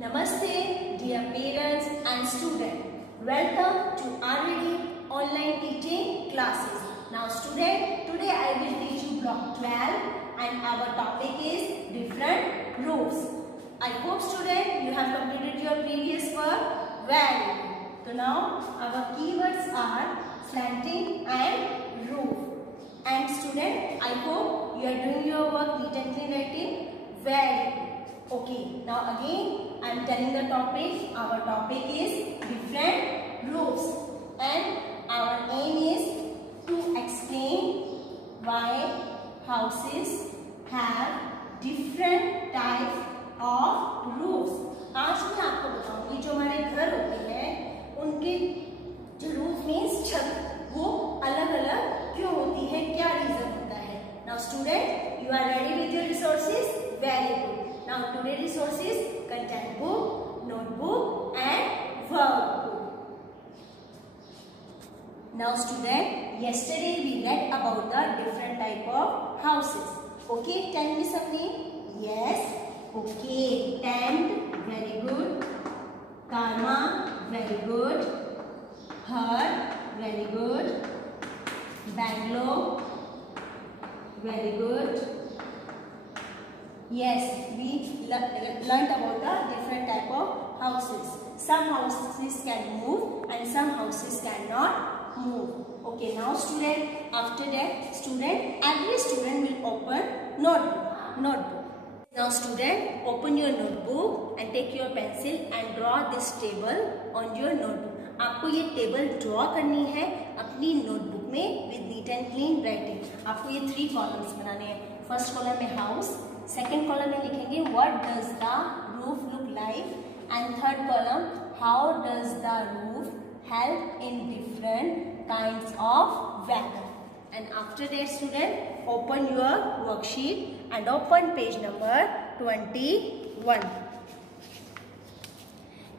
Namaste, dear parents and students. Welcome to RD online teaching classes. Now student, today I will teach you block 12 and our topic is different roofs. I hope student you have completed your previous work well. So now our keywords are slanting and roof. And student, I hope you are doing your work neat and clean writing very good. Okay, now again I am telling the topic. Our topic is different roofs and our aim is to explain why houses have different types of roofs. आज मैं आपको बताऊंगी जो हमारे घर होते हैं उनके जो रूफ मीन्स छत वो अलग अलग क्यों होती है, क्या रीजन होता है. Now student, you are ready with your resources? Very good. Now today's resources contain book, notebook and workbook. Now student, yesterday we read about the different type of houses. Okay, tell me some name. Yes. Okay, tent, very good. Karma, very good. Hut, very good. Bungalow, very good. Yes, we learned about the different type of houses. Some houses can move and some houses cannot move. Okay, now student, after that every student will open notebook. Now student, open your notebook and take your pencil and draw this table on your notebook. आपको ये table draw करनी है अपनी notebook में with neat and clean writing. आपको ये 3 columns बनाने हैं. फर्स्ट कॉलम में हाउस, सेकेंड कॉलम में लिखेंगे what does the roof look like and third column how does the roof help in different kinds of weather. And after that student open your worksheet and open page number 21.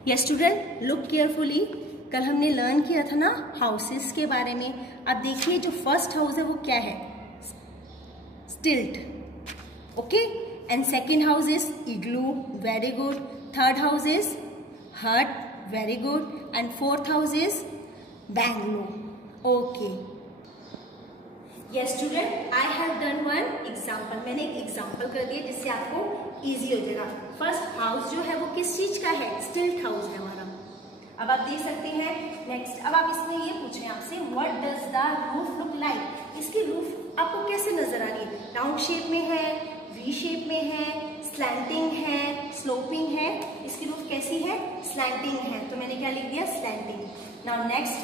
Yes student, look carefully. कल हमने learn किया था ना houses के बारे में. अब देखिए जो फर्स्ट हाउस है वो क्या है, stilt. Okay, and second house is igloo, very good. Third house is hut, very good. And fourth house is bungalow. Okay yes student, I have done one example. मैंने एक एग्जाम्पल कर दिया जिससे आपको इजी हो जाएगा. फर्स्ट हाउस जो है वो किस चीज का है, स्टिल्ट हाउस है हमारा. अब आप देख सकते हैं. नेक्स्ट, अब आप इसमें ये पूछ रहे हैं आपसे what does the roof look like. इसकी रूफ आपको कैसे नजर आ रही है, राउंड शेप में है, वी शेप में है, स्लैंटिंग है, स्लोपिंग है. इसकी रूफ कैसी है, स्लैंटिंग है. तो मैंने क्या लिख दिया, slanting. Now next,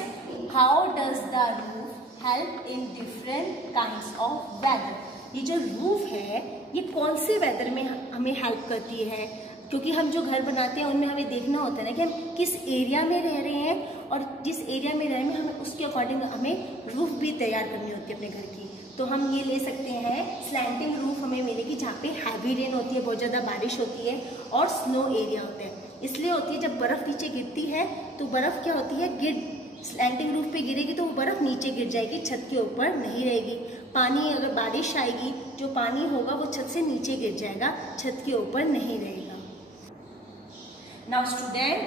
how does the roof help in different kinds of weather. ये जो रूफ है ये कौन से वेदर में हमें हेल्प करती है, क्योंकि हम जो घर बनाते हैं उनमें हमें देखना होता है ना कि हम किस एरिया में रह रहे हैं और जिस एरिया में रह रहे हैं हमें उसके अकॉर्डिंग हमें रूफ भी तैयार करनी होती है अपने घर की. तो हम ये ले सकते हैं स्लैंटिंग रूफ हमें मिलेगी जहाँ पे हैवी रेन होती है, बहुत ज़्यादा बारिश होती है और स्नो एरिया होते हैं. इसलिए होती है जब बर्फ़ नीचे गिरती है तो बर्फ़ क्या होती है, स्लैंटिंग रूफ पे गिरेगी तो वो बर्फ़ नीचे गिर जाएगी, छत के ऊपर नहीं रहेगी. पानी, अगर बारिश आएगी जो पानी होगा वो छत से नीचे गिर जाएगा, छत के ऊपर नहीं रहेगा. Now student,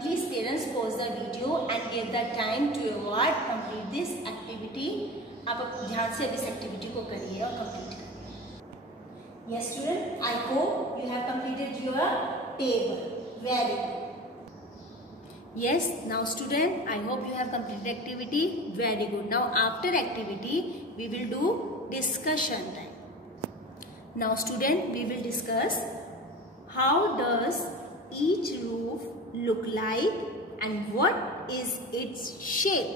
please parents pause the video and give the time to your word complete this activity. आप ध्यान से अब इस एक्टिविटी को करिए और कंप्लीट करिए. Yes student, I hope you have completed your table. Very good. Yes, now student, I hope you have completed activity. Very good. Now after activity, we will do discussion time. Now student, we will discuss how does each roof look like and what is its shape.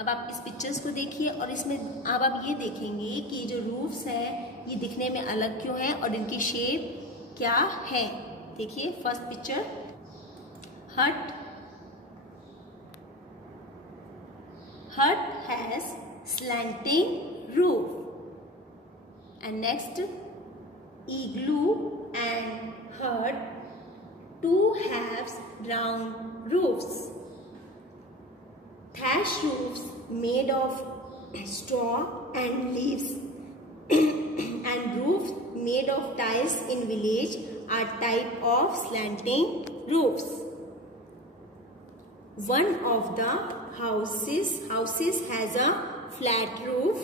अब आप इस pictures को देखिए और इसमें अब आप ये देखेंगे कि जो रूफ्स है ये दिखने में अलग क्यों है और इनकी शेप क्या है. देखिए फर्स्ट पिक्चर, हट has slanting roof. And next, igloo and हट two have round roofs. Thatch roofs made of straw and leaves and roofs made of tiles in village are type of slanting roofs. One of the houses has a flat roof.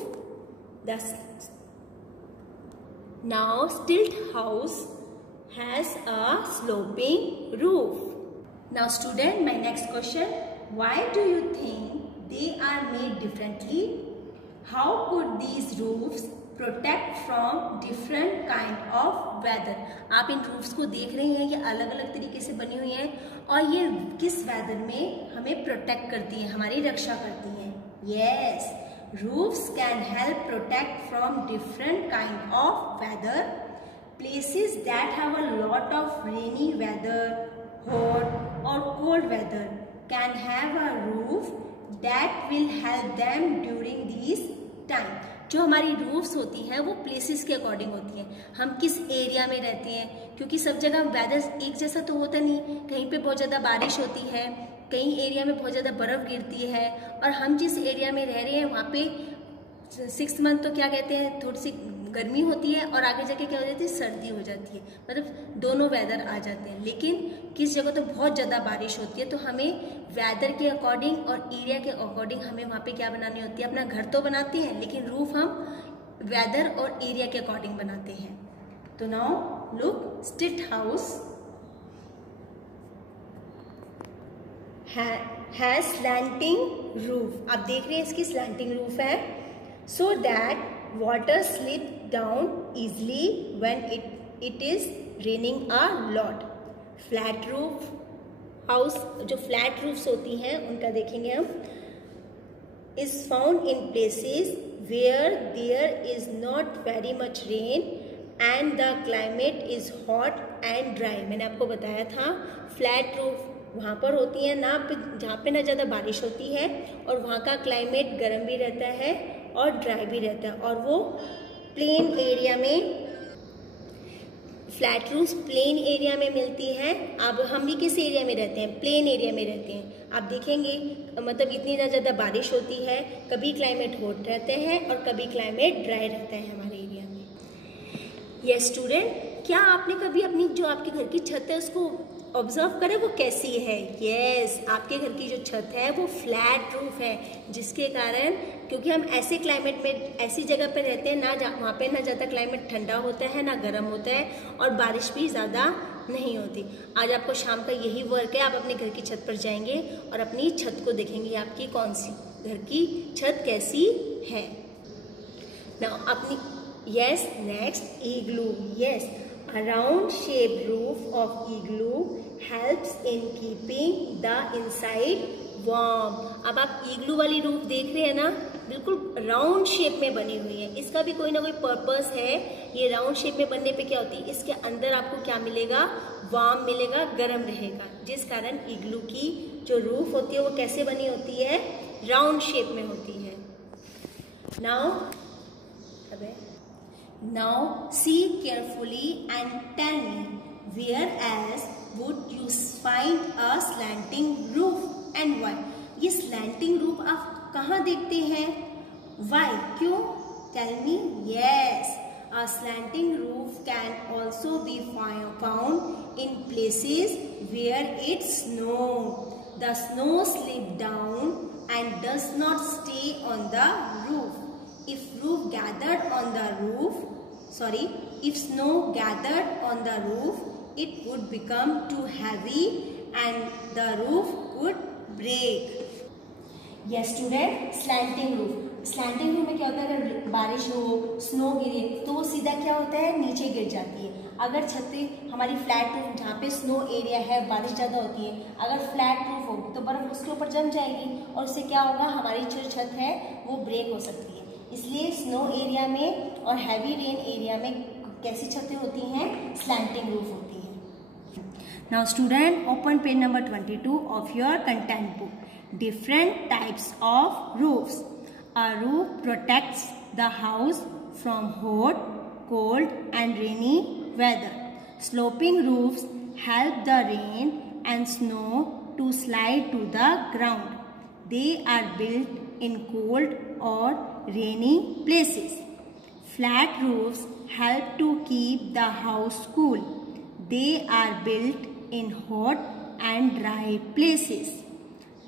Now stilt house has a sloping roof. Now student, my next question, why do you think they are made differently? How could these roofs protect from different kind of weather? आप इन roofs को देख रहे हैं, ये अलग अलग तरीके से बनी हुई हैं और ये किस weather में हमें protect करती हैं, हमारी रक्षा करती हैं. Yes, roofs can help protect from different kind of weather. Places that have a lot of rainy weather, hot or cold weather can have a roof that will help them during these time. जो हमारी roofs होती हैं वो places के according होती हैं, हम किस एरिया में रहते हैं, क्योंकि सब जगह वेदर एक जैसा तो होता नहीं. कहीं पे बहुत ज़्यादा बारिश होती है, कहीं एरिया में बहुत ज़्यादा बर्फ़ गिरती है, और हम जिस एरिया में रह रहे हैं वहाँ पे 6 मंथ तो क्या कहते हैं, थोड़ी सी गर्मी होती है और आगे जाके क्या हो जाती है, सर्दी हो जाती है. मतलब दोनों वेदर आ जाते हैं. लेकिन किस जगह तो बहुत ज़्यादा बारिश होती है, तो हमें वेदर के अकॉर्डिंग और एरिया के अकॉर्डिंग हमें वहाँ पे क्या बनानी होती है, अपना घर तो बनाते हैं लेकिन रूफ हम वेदर और एरिया के अकॉर्डिंग बनाते हैं. तो नाउ लुक, स्टिल्ट हाउस हैज स्लैंटिंग रूफ. आप देख रहे हैं इसकी स्लैंटिंग रूफ है, so that water slip down easily when it is raining a lot. Flat roof house, जो flat roofs होती हैं उनका देखेंगे हम, is found in places where there is not very much rain and the climate is hot and dry. मैंने आपको बताया था flat roof वहाँ पर होती है ना, जहाँ पे ना ज़्यादा बारिश होती है और वहाँ का क्लाइमेट गर्म भी रहता है और ड्राई भी रहता है, और वो प्लेन एरिया में, फ्लैट रूफ्स प्लेन एरिया में मिलती है. अब हम भी किस एरिया में रहते हैं, प्लेन एरिया में रहते हैं. आप देखेंगे मतलब इतनी ना ज़्यादा बारिश होती है, कभी क्लाइमेट हॉट रहते हैं और कभी क्लाइमेट ड्राई रहता है हमारे एरिया में. यस स्टूडेंट, क्या आपने कभी अपनी जो आपके घर की छत है उसको ऑब्जर्व करें वो कैसी है? यस, आपके घर की जो छत है वो फ्लैट रूफ है, जिसके कारण, क्योंकि हम ऐसे क्लाइमेट में ऐसी जगह पे रहते हैं ना वहाँ पे ना ज़्यादा क्लाइमेट ठंडा होता है ना गर्म होता है और बारिश भी ज़्यादा नहीं होती. आज आपको शाम का यही वर्क है, आप अपने घर की छत पर जाएंगे और अपनी छत को देखेंगे आपकी कौन सी घर की छत कैसी है. नाउ अपनी, yes next, igloo. Yes, a round shaped roof of igloo helps in keeping the inside warm. अब आप इग्लू वाली रूफ देख रहे हैं ना, बिल्कुल राउंड शेप में बनी हुई है. इसका भी कोई ना कोई पर्पस है. ये राउंड शेप में बनने पे क्या होती है, इसके अंदर आपको क्या मिलेगा, वार्म मिलेगा, गर्म रहेगा, जिस कारण इग्लू की जो रूफ होती है वो कैसे बनी होती है, राउंड शेप में होती है. Now see carefully and tell me, where else would you find a slanting roof and why? ये slanting roof आप कहाँ देखते हैं? Why? क्यों? Tell me. Yes, a slanting roof can also be found in places where it snows. The snow slips down and does not stay on the roof. If snow gathered on the roof, it would become too heavy and the roof would break. Yes student, slanting roof. Slanting roof में क्या होता है, अगर बारिश हो, snow गिरे तो वो सीधा क्या होता है, नीचे गिर जाती है. अगर छतें हमारी फ्लैट रूफ, जहाँ पे स्नो एरिया है, बारिश ज़्यादा होती है, अगर फ्लैट रूफ होगी तो बर्फ उसके ऊपर जम जाएगी और उससे क्या होगा, हमारी जो छत है वो ब्रेक हो सकती है. इसलिए स्नो एरिया में और हैवी रेन एरिया में कैसी छतें होती हैं, स्लैंटिंग रूफ होती हैं. Now student, open page number 22 of your content book. Different types of roofs. A roof protects the house from hot, cold and rainy weather. Sloping roofs help the rain and snow to slide to the ground. They are built in cold or rainy places. Flat roofs help to keep the house cool. They are built in hot and dry places.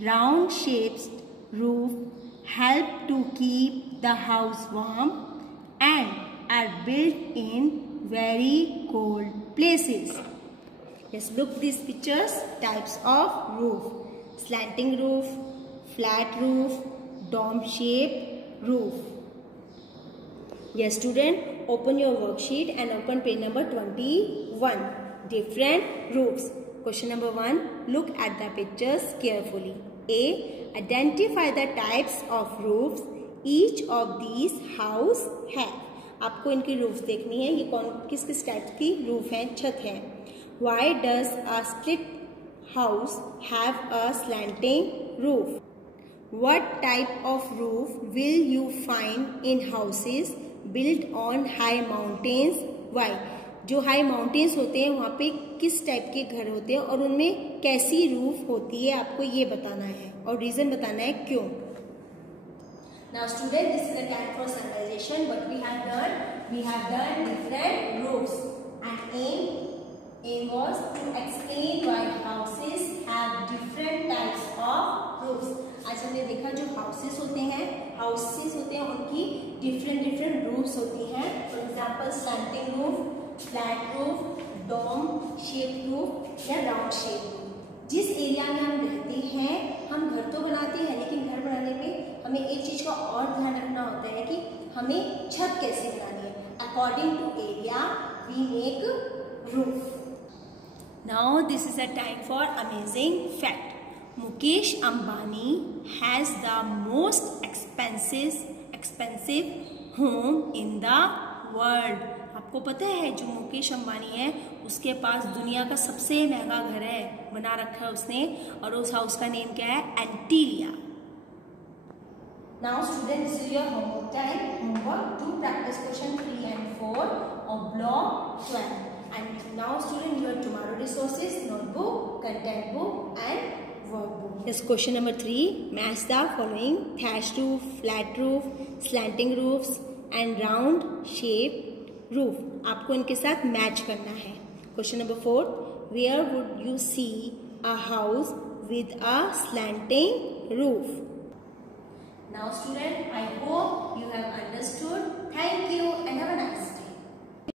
Round shaped roof help to keep the house warm and are built in very cold places. Let's look these pictures. Types of roof: slanting roof, flat roof, dome shaped roof. Yes student, open your worksheet and open page number 21. Different roofs. Question number 1. Look at the pictures carefully. A. Identify the types of roofs each of these house have. आपको इनकी roof देखनी है, ये कौन किस किस type की roof है, छत है. Why does a split house have a slanting roof? What type of roof will you find in houses built on high mountains? Why? जो हाई माउंटेन्स होते हैं वहाँ पे किस टाइप के घर होते हैं और उनमें कैसी रूफ होती है, आपको ये बताना है और रीजन बताना है क्यों. Now student, this is the time for summarization. What we have done different roofs and aim was to explain why houses have different types of roofs. आज हमने देखा जो हाउसेस होते हैं उनकी डिफरेंट रूफ्स होती हैं. For example slanting roof, flat roof, dome shape roof या राउंड शेप रूफ. जिस एरिया में हम रहते हैं, हम घर तो बनाते हैं लेकिन घर बनाने में हमें एक चीज का और ध्यान रखना होता है कि हमें छत कैसे बनानी है. According to area we make roof. Now this is a time for amazing fact. Mukesh Ambani has the most expensive home in the world. आपको पता है जो मुकेश अंबानी है उसके पास दुनिया का सबसे महंगा घर है बना रखा है उसने, और उस हाउस का नेम क्या है? Antilia. Now students, this is your homework time. Homework to practice question 3 and 4 of block 12. And now student, your tomorrow resources: notebook, content book and workbook. Yes, question number 3. Match the following: thatched roof, flat roof, slanting roofs and round shape roof. आपको इनके साथ match करना है. Question number 4. Where would you see a house with a slanting roof? Now student, I hope you have understood. Thank you and have a nice day.